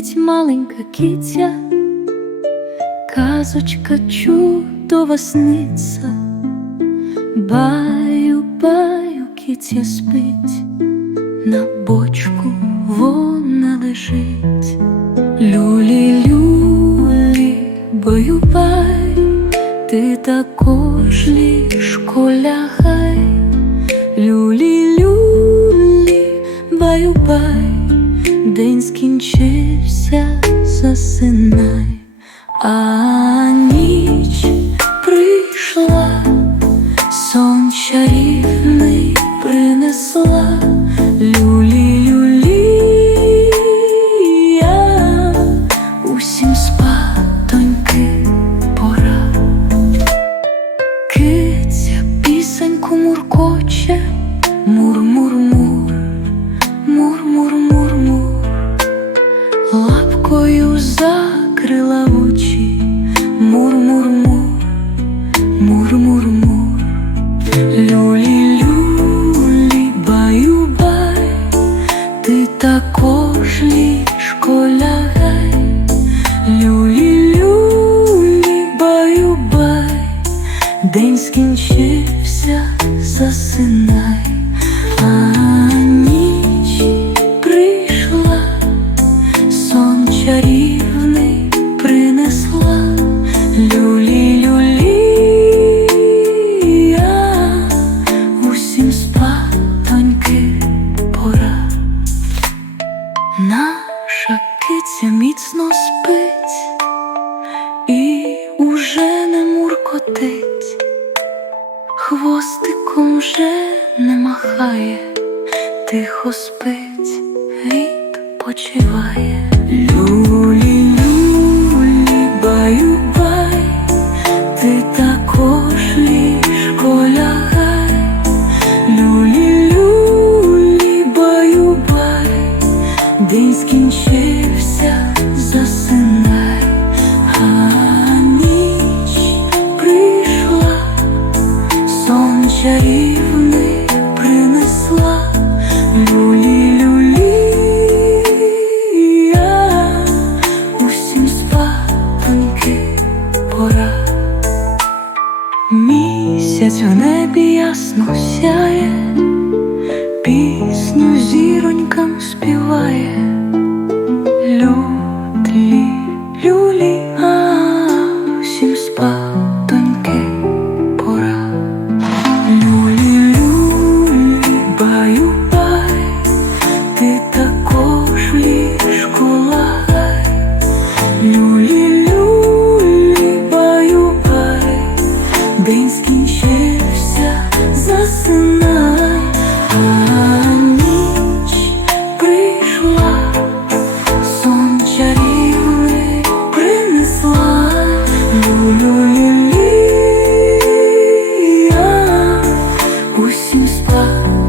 спить маленька киця, казочка чудова сниться, баю, баю, киця спить, на бочку вона лежить, люлі, люлі, баю, бай, ти також ліжко лягай, люлі, люлі, баю, бай. День скінчився, засинай, закрила очі, мур-мур-мур, мур-мур-мур, люлі-люлі, баю-бай, ти також ліжко лягай, люлі-люлі, баю-бай. День скінчився, засинай, вже не махає, тихо спить, відпочиває. Люлі, люлі, баю, бай, ти також ліжко лягай, люлі, люлі, баю, бай, день скінчився, чарівний принесла, люлі, люлі, усім спатоньки пора. Місяць в усім спати.